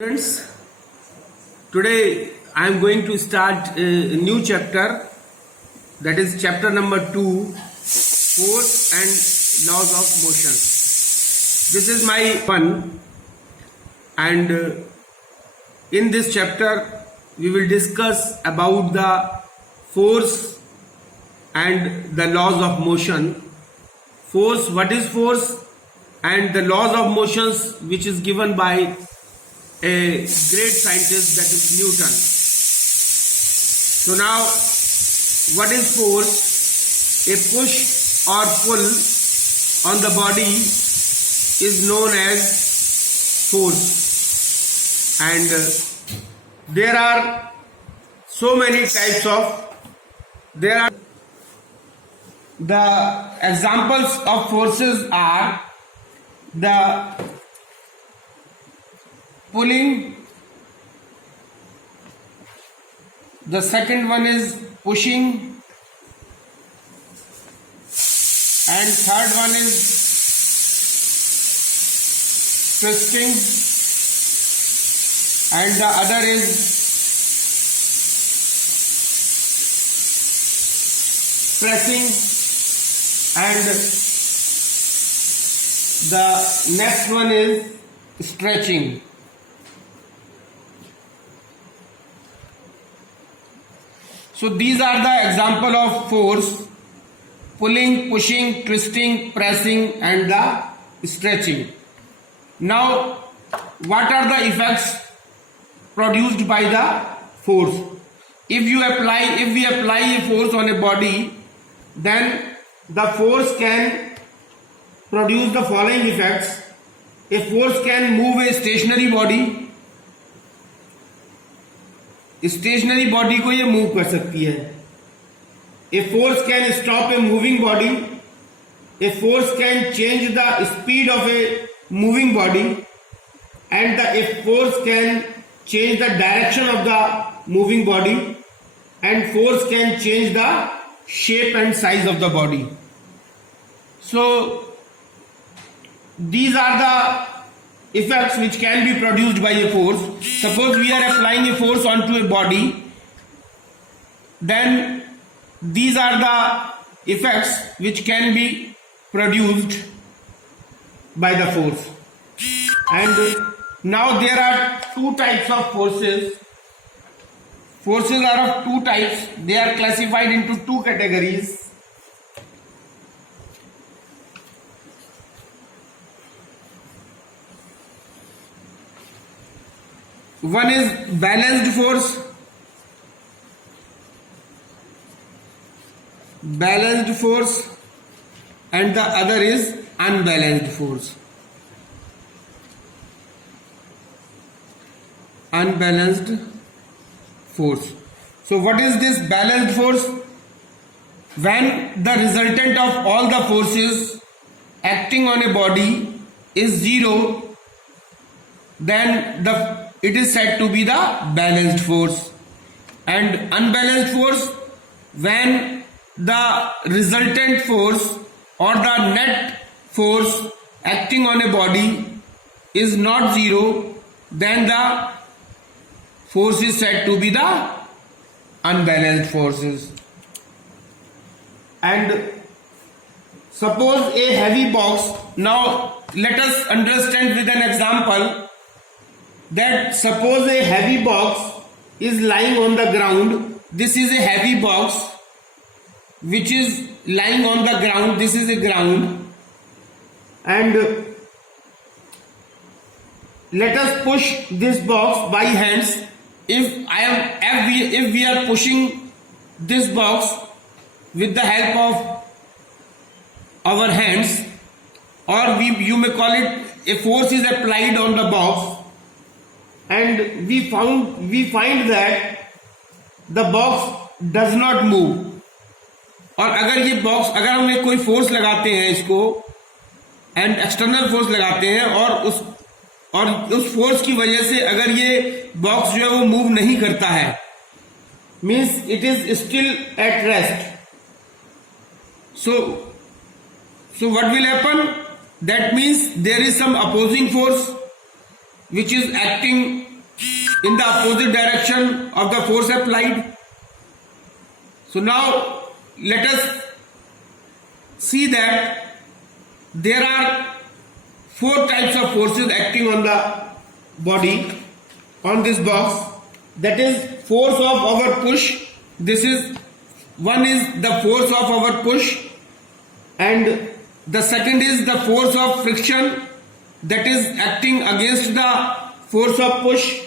Students, today I am going to start a new chapter, that is chapter number 2, Force and Laws of Motion. This is my one, and in this chapter we will discuss about the force and the laws of motion. Force, what is force, and the laws of motions which is given by a great scientist, that is Newton. So now, what is force? A push or pull on the body is known as force, and there are so many types of, the examples of forces are the pulling, the second one is pushing, and third one is twisting, and the other is pressing, and the next one is stretching. So these are the example of force: pulling, pushing, twisting, pressing, and the stretching. Now, what are the effects produced by the force? If we apply a force on a body, then the force can produce the following effects. A force can move a stationary body. Stationary body को ये move कर सकती है. A force can stop a moving body. A force can change the speed of a moving body, and a force can change the direction of the moving body, and force can change the shape and size of the body. So these are the effects which can be produced by a force. Suppose we are applying a force onto a body, then these are the effects which can be produced by the force. And now there are two types of forces. Forces are of two types. They are classified into two categories. One is balanced force, and the other is unbalanced force. So what is this balanced force? When the resultant of all the forces acting on a body is zero, then it is said to be the balanced force. And unbalanced force, when the resultant force or the net force acting on a body is not zero, then the force is said to be the unbalanced forces. And suppose a heavy box. Now let us understand with an example, that suppose a heavy box is lying on the ground. This is a heavy box which is lying on the ground. This is a ground, and let us push this box by hands. If we are pushing this box with the help of our hands, or you may call it a force is applied on the box, and we find that the box does not move. और अगर ये box, अगर हम कोई force लगाते हैं इसको, and external force लगाते हैं, और उस फोर्स की वजह से अगर ये बॉक्स जो है वो मूव नहीं करता है, means it is still at rest. So what will happen? That means there is some opposing force which is acting in the opposite direction of the force applied. So now let us see that there are four types of forces acting on the body on this box. That is force of our push. One is the force of our push, and the second is the force of friction, that is acting against the force of push,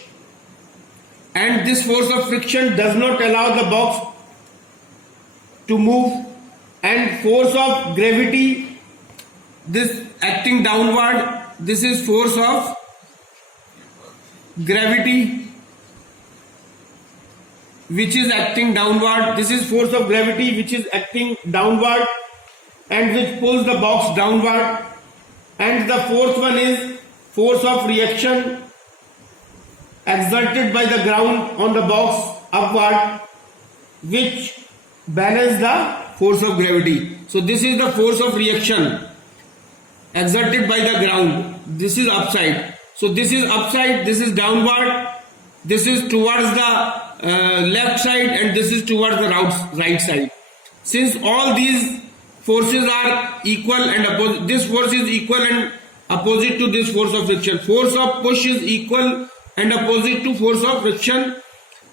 and this force of friction does not allow the box to move. And force of gravity, this acting downward, this is force of gravity which is acting downward. This is force of gravity which is acting downward and which pulls the box downward. And the fourth one is force of reaction exerted by the ground on the box upward, which balance the force of gravity. So this is the force of reaction exerted by the ground. This is upside. So this is upside, this is downward, this is towards the left side, and this is towards the right side. Since all these forces are equal and opposite, this force is equal and opposite to this force of friction. Force of push is equal and opposite to force of friction,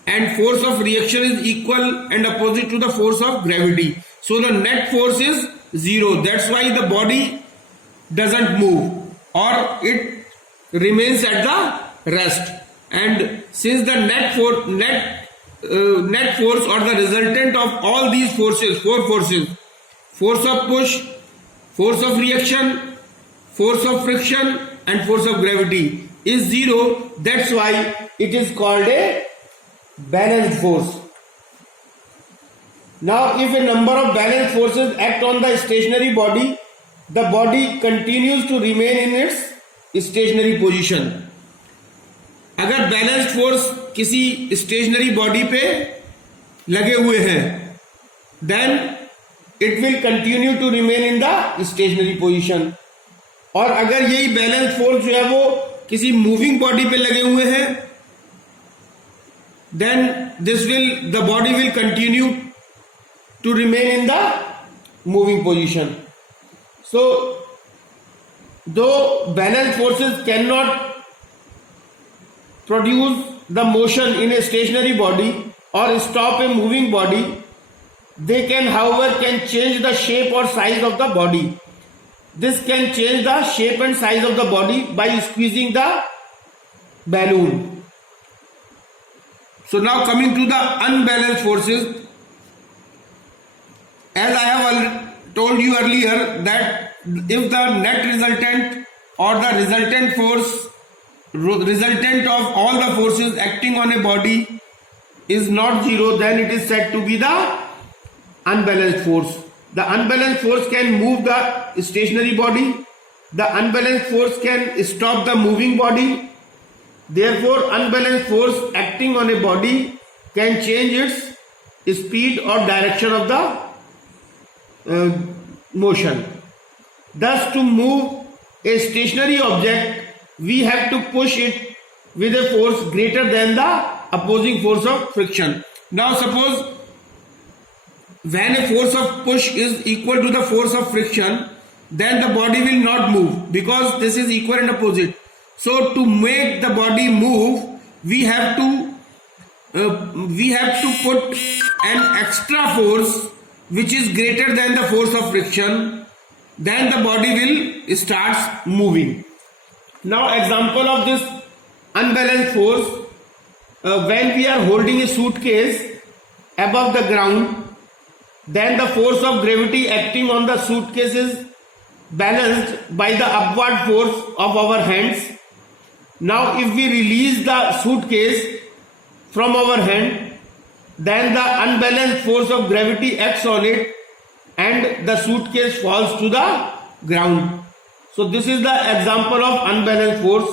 and force of reaction is equal and opposite to the force of gravity. So the net force is zero. That's why the body doesn't move, or it remains at the rest. And since the net force or the resultant of all these forces, four forces, force of push, force of reaction, force of friction, and force of gravity is zero, that's why it is called a balanced force. Now if a number of balanced forces act on the stationary body, the body continues to remain in its stationary position. अगर balanced force किसी stationary body पे लगे हुए हैं, then it will continue to remain in the stationary position. और अगर यही balance force जो है वो किसी मूविंग बॉडी पे लगे हुए हैं, then the body will continue to remain in the moving position. So two balance forces can not produce the motion in a stationary body or stop a moving body, they can however change the shape or size of the body. This can change the shape and size of the body by squeezing the balloon. So now coming to the unbalanced forces, as I have told you earlier that if the net resultant or the resultant of all the forces acting on a body is not zero, then it is said to be the unbalanced force. The unbalanced force can move the stationary body. The unbalanced force can stop the moving body. Therefore, unbalanced force acting on a body can change its speed or direction of the motion. Thus, to move a stationary object, we have to push it with a force greater than the opposing force of friction. Now suppose when a force of push is equal to the force of friction, then the body will not move because this is equal and opposite. So to make the body move, we have to put an extra force which is greater than the force of friction. Then the body will start moving. Now example of this unbalanced force, when we are holding a suitcase above the ground, then the force of gravity acting on the suitcase is balanced by the upward force of our hands. Now if we release the suitcase from our hand, then the unbalanced force of gravity acts on it and the suitcase falls to the ground. So this is the example of unbalanced force.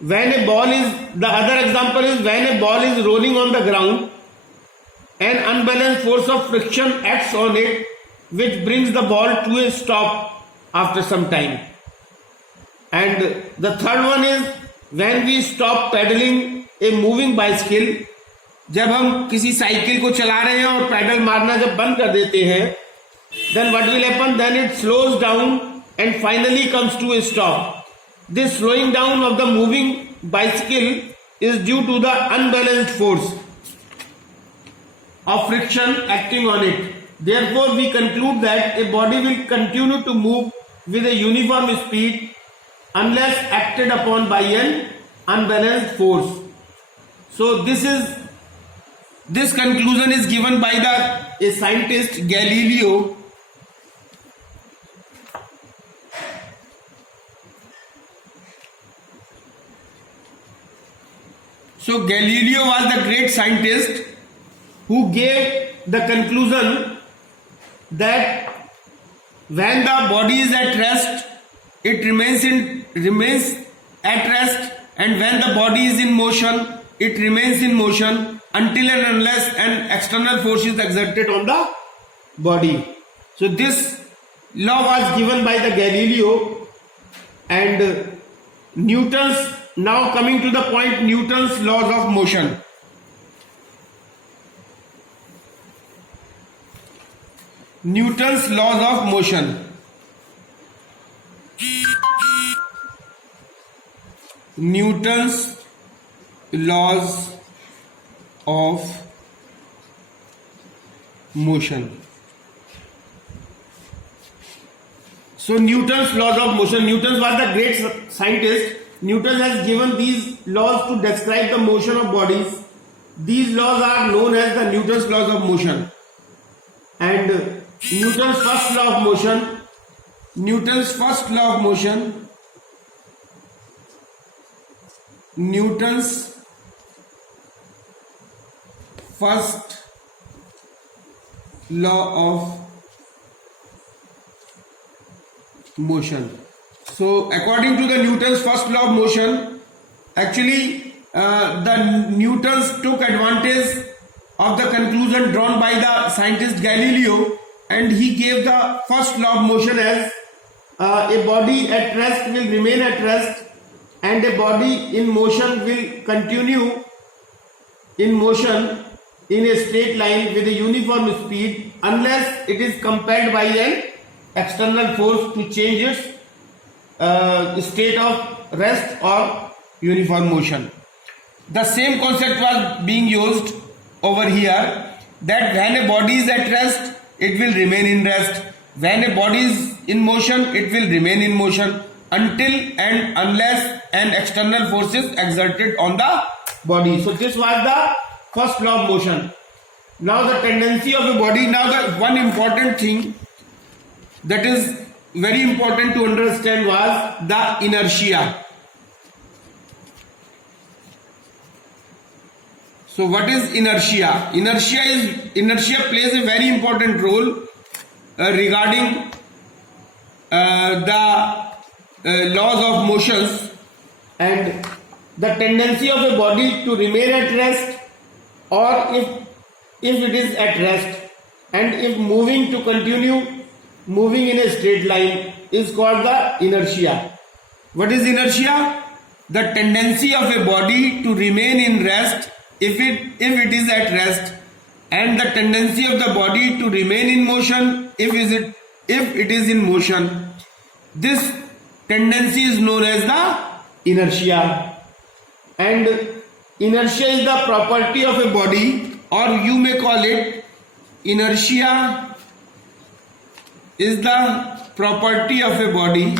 The other example is when a ball is rolling on the ground, an unbalanced force of friction acts on it, which brings the ball to a stop after some time. And the third one is when we stop pedaling a moving bicycle, जब हम किसी cycle को चला रहे हैं और pedal मारना जब बंद कर देते हैं, then what will happen? Then it slows down and finally comes to a stop. This slowing down of the moving bicycle is due to the unbalanced force of friction acting on it. Therefore, we conclude that a body will continue to move with a uniform speed unless acted upon by an unbalanced force. So this conclusion is given by a scientist Galileo. So Galileo was the great scientist who gave the conclusion that when the body is at rest, it remains at rest, and when the body is in motion, it remains in motion until and unless an external force is exerted on the body. So this law was given by the Galileo, and Newton's, now coming to the point, Newton's laws of motion. Newton's laws of motion. Newton's laws of motion. So Newton's laws of motion. Newton was the great scientist. Newton has given these laws to describe the motion of bodies. These laws are known as the Newton's laws of motion. And Newton's first law of motion. Newton's first law of motion. Newton's first law of motion. So according to the Newton's first law of motion, actually the Newtons took advantage of the conclusion drawn by the scientist Galileo, and he gave the first law of motion as a body at rest will remain at rest, and a body in motion will continue in motion in a straight line with a uniform speed unless it is compelled by an external force to change its state of rest or uniform motion. The same concept was being used over here, that when a body is at rest, it will remain in rest. When a body is in motion, it will remain in motion until and unless an external force is exerted on the body. So this was the first law of motion. Now the tendency of a body. Now the one important thing that is very important to understand was the inertia. So what is inertia? Inertia plays a very important role regarding the laws of motions, and the tendency of a body to remain at rest, or if it is at rest, and if moving to continue moving in a straight line, is called the inertia. What is inertia? The tendency of a body to remain in rest if it is at rest, and the tendency of the body to remain in motion if it is in motion. This tendency is known as the inertia, and inertia is the property of a body, or you may call it inertia is the property of a body,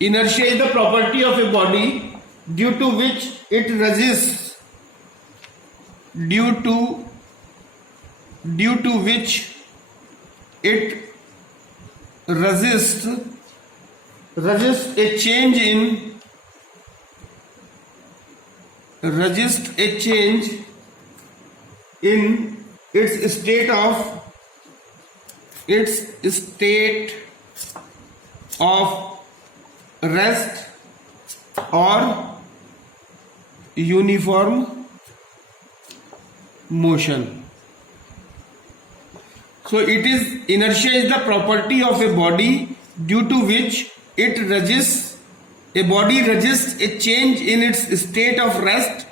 inertia is the property of a body due to which it resists, due to which it resists a change in its state of rest or uniform motion. So inertia is the property of a body due to which a body resists a change in its state of rest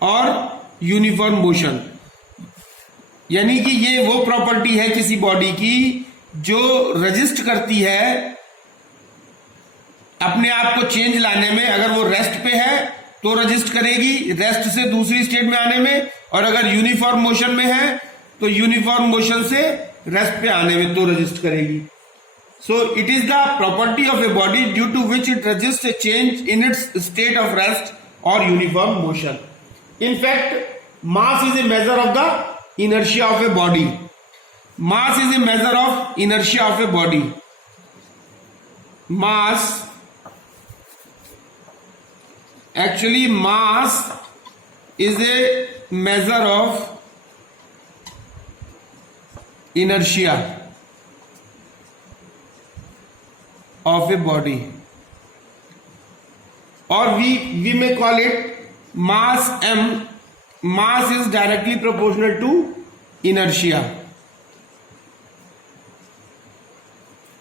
or uniform motion. यानी कि ये वो property है किसी body की जो resist करती है अपने आप को चेंज लाने में. अगर वो रेस्ट पे है तो रजिस्ट करेगी रेस्ट से दूसरी स्टेट में आने में, और अगर यूनिफॉर्म मोशन में है तो यूनिफॉर्म मोशन से रेस्ट पे आने में तो रजिस्ट करेगी. So it is the property of a body due to which it resist a change in its state of rest और uniform motion. In fact, mass is a measure of the inertia of a body. Mass is a measure of inertia of a body. Mass, actually mass is a measure of inertia of a body, or we may call it mass m. Mass is directly proportional to inertia,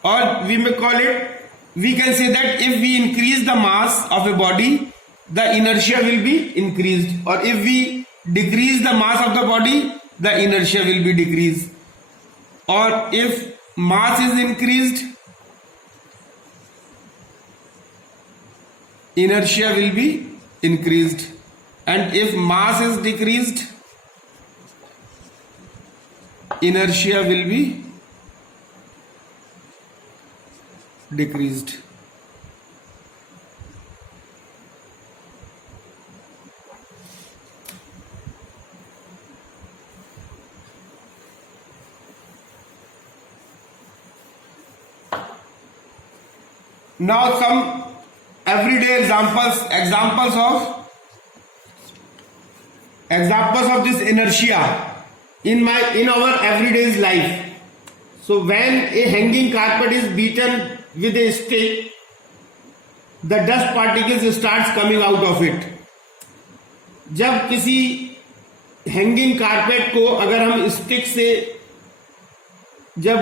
or we may call it, we can say that if we increase the mass of a body, the inertia will be increased, or if we decrease the mass of the body, the inertia will be decreased, or if mass is increased, inertia will be increased, and if mass is decreased, inertia will be decreased. Now some everyday examples of this inertia in our everyday life. So when a hanging carpet is beaten with a stick, the dust particles starts coming out of it. जब किसी hanging carpet को अगर हम stick से जब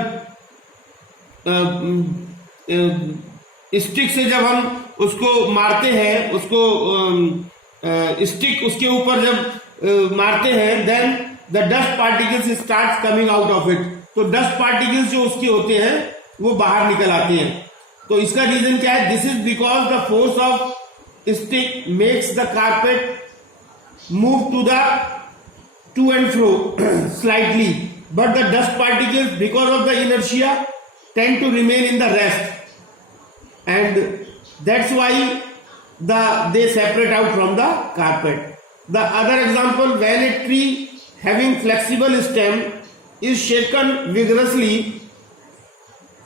हम उसको मारते हैं, उसको स्टिक उसके ऊपर जब मारते हैं, then the dust particles start coming out of it. तो डस्ट पार्टिकल्स जो उसके होते हैं वो बाहर निकल आते हैं. तो इसका रीजन क्या है? This is because the force of stick makes the carpet move to and fro slightly, but the dust particles because of the inertia tend to remain in the rest, and that's why they separate out from the carpet. The other example, when a tree having flexible stem is shaken vigorously,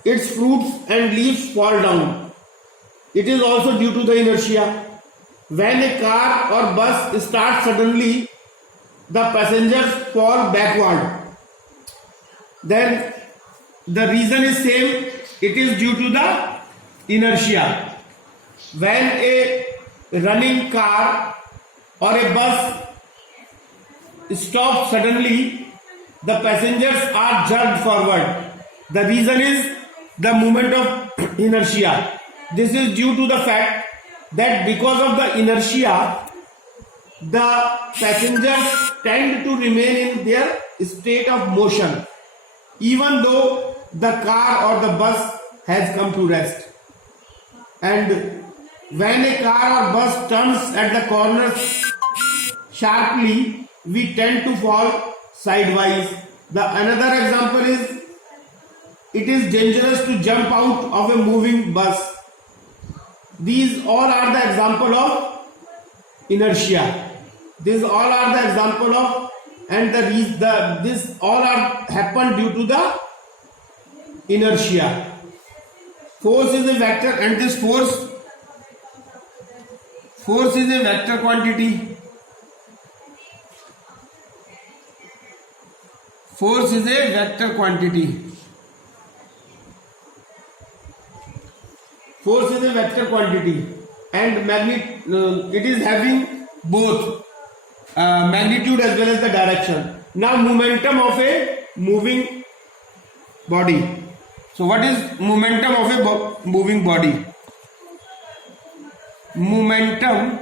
its fruits and leaves fall down. It is also due to the inertia. When a car or bus starts suddenly, the passengers fall backward. Then the reason is same. It is due to the inertia. When a running car or a bus stops suddenly, the passengers are jerked forward. The reason is the movement of inertia. This is due to the fact that because of the inertia, the passengers tend to remain in their state of motion, even though the car or the bus has come to rest. And when a car or bus turns at the corners sharply, we tend to fall sidewise. The another example is, it is dangerous to jump out of a moving bus. These all are the example of inertia. These all are the example of, and this all are happen due to the inertia. Force is a vector, and this force is a vector quantity. Force is a vector quantity. Force is a vector quantity, and it is having both magnitude as well as the direction. Now momentum of a moving body. So what is momentum of a moving body? Momentum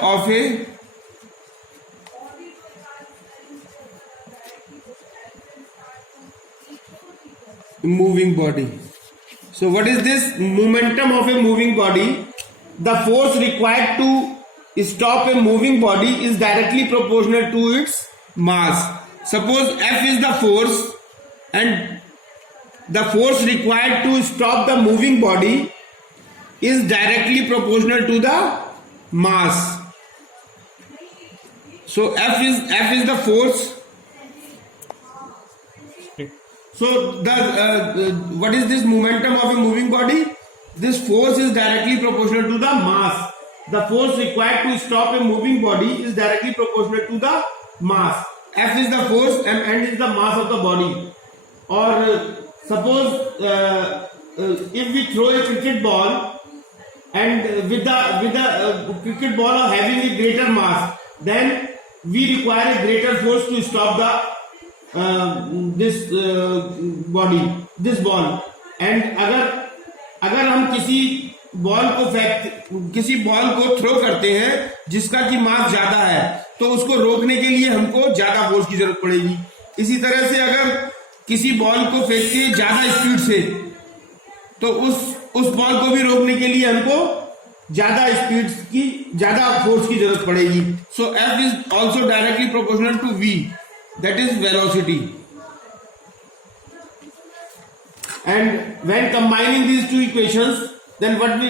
of a moving body. So what is this momentum of a moving body? The force required to stop a moving body is directly proportional to its mass. Suppose F is the force and the force required to stop the moving body is directly proportional to the mass. So F is the force. So what is this momentum of a moving body? This force is directly proportional to the mass. The force required to stop a moving body is directly proportional to the mass. F is the force and N is the mass of the body. Or suppose if we throw a cricket ball and with the cricket ball having a greater mass, then we require a greater force to stop the this ball. And अगर हम किसी ball को throw करते हैं जिसका कि मास ज्यादा है, तो उसको रोकने के लिए हमको ज्यादा फोर्स की जरूरत पड़ेगी. इसी तरह से अगर किसी बॉल को फेंकते हैं ज्यादा स्पीड से, तो उस बॉल को भी रोकने के लिए हमको ज्यादा फोर्स की जरूरत पड़ेगी. So F is also directly proportional to V, that is velocity. And when combining these two equations, then what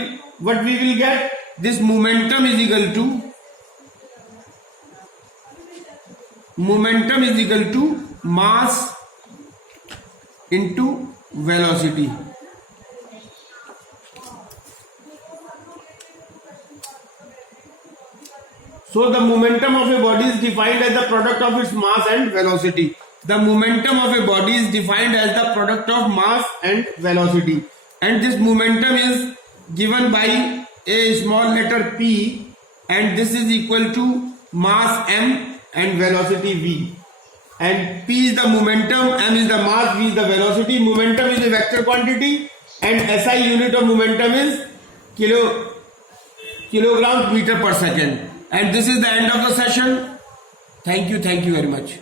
we will get? This momentum is equal to mass into velocity. So the momentum of a body is defined as the product of its mass and velocity. The momentum of a body is defined as the product of mass and velocity. And this momentum is given by a small letter P, and this is equal to mass M and velocity V. And P is the momentum, M is the mass, V is the velocity. Momentum is a vector quantity and SI unit of momentum is kilograms meter per second. And this is the end of the session. Thank you very much.